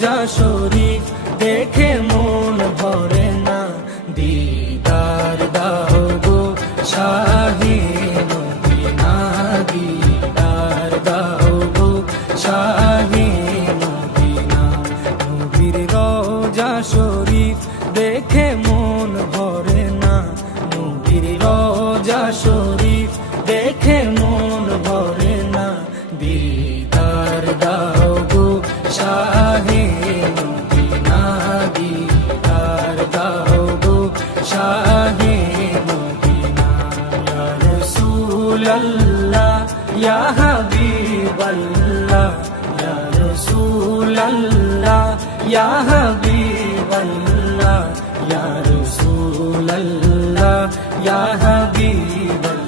রোজা শরীফ দেখে মন ভরে না, দিদার দাও গো শাহে মদিনা, দিদার দাও গো শাহে মদিনা। নবীর রোজা শরীফ দেখে মন ভরে না, নবীর রোজা শরীফ দেখে মন ভরে না, দিদার দাও গো শাহে মদিনা, দিদার দাও গো শাহে মদিনা। ইয়া রাসূলাল্লাহ ইয়া হাবিবাল্লাহ, ইয়া রাসূলাল্লাহ ইয়া হাবিবাল্লাহ, ইয়া রাসূলাল্লাহ ইয়া হাবিবাল্লাহ,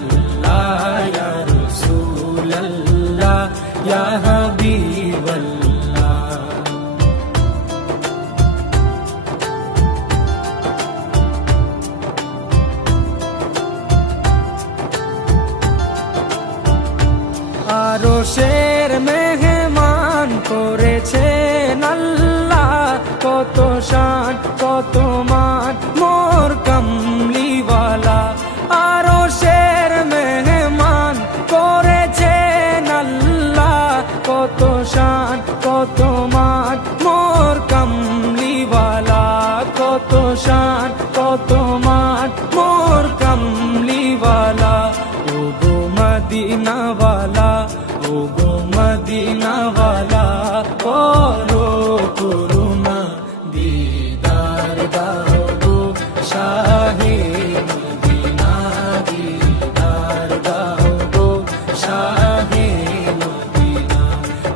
ইয়া রাসূলাল্লাহ ইয়া হাবিবাল্লাহ। আরশের মেহমান করেছেন আল্লাহ, কত শান কত মান মোর কামলিওয়ালা। আরশের মেহমান করেছেন আল্লাহ, কত শান কত মান মোর কামলিওয়ালা, কত শান কত মান মোর কামলিওয়ালা। ও গো মদিনাওয়ালা, ও গো মদিনাওয়ালা, করো করুণা, দিদার দাও গো শাহে মদিনা, দিদার দাও গো শাহে মদিনা।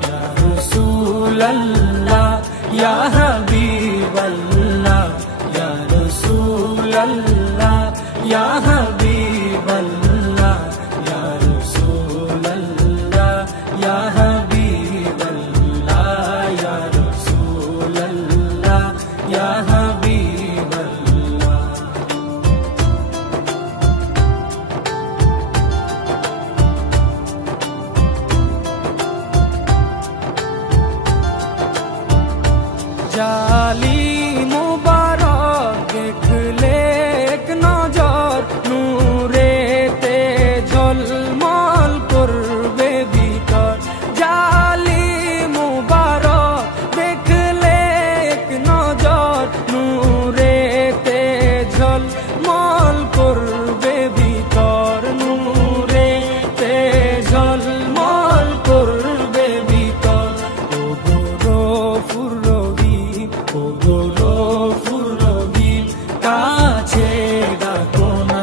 ইয়া রাসূলাল্লাহ ইয়া হাবিবাল্লাহ, ইয়া রাসূলাল্লাহ ইয়া হাবিবাল্লাহ, ইয়া রাসূলাল্লাহ ইয়া হাবিবাল্লাহ, ইয়া রাসূলাল্লাহ ইয়া হাবিবাল্লাহ। জালি মুবারক দেখলে এক নজর, নূরেতে ঝলমল করবে ভিতর। জালি মুবারক দেখলে এক নজর, নূরেতে ঝলমল করবে ভিতর, নূরেতে ঝলমল করবে ভিতর। ও গো গফুর রহিম, ও গো গফুর রহিম, কাছে ডাকো না,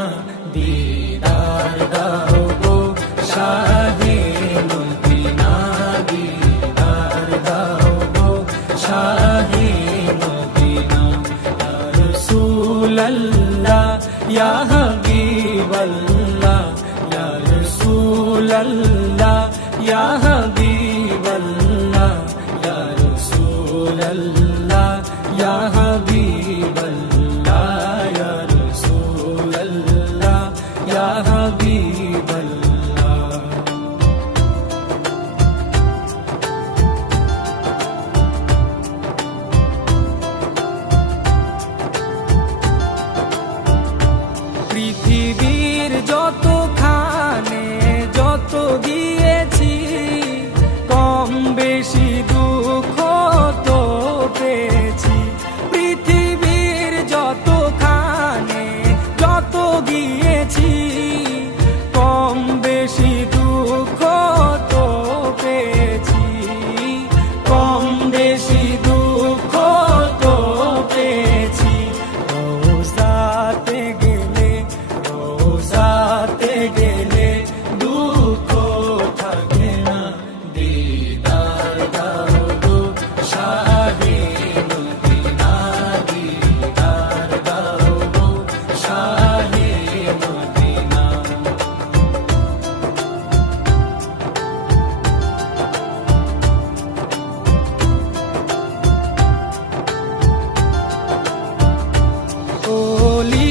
দিদার দাও গো শাহে মদিনা, দিদার দাও গো শাহে মদিনা। ইয়া রাসূলাল্লাহ ইয়া হাবিবাল্লাহ, ইয়া রাসূলাল্লাহ ইয়া হাবিবাল্লাহ, ইয়া রাসূলাল্লাহ ইয়া হাবিবাল্লাহ, ইয়া রাসূলাল্লাহ ইয়া হাবিবাল্লাহ। পৃথিবীর যতখানে যত গিয়েছি, কম বেশি দুঃখ তো পেয়েছি। পৃথিবীর যতখানে যত গিয়েছি, কম বেশি দুঃখ তো পেয়েছি, কম বেশি দুঃখ তো পেয়েছি। রোজাতে গেলে, রোজাতে গেলে দুঃখ থাকে না, দিদার দাও গো শাহে মদিনা, দিদার দাও গো শাহে মদিনা।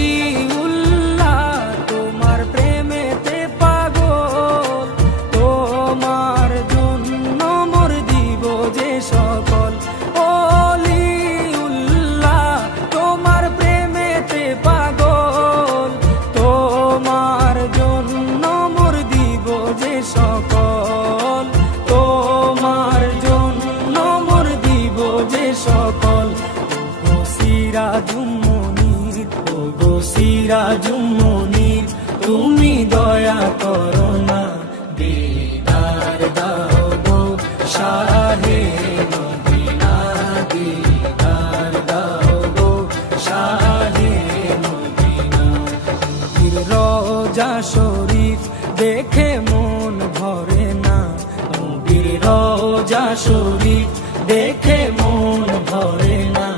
ওলিউল্লাহ তোমার প্রেমেতে পাগল, তোমার জন্য মোর দিব যে সকল। সিরাজুম মুনির, ও গো সিরাজুম মুনির, তুমি দয়া করো না, দিদার দাও গো শাহে মদিনা, দিদার দাও গো শাহে মদিনা। নবীর রওজা শরীফ দেখে মন ভরে না, নবীর রওজা শরীফ দেখে মন ভরে না,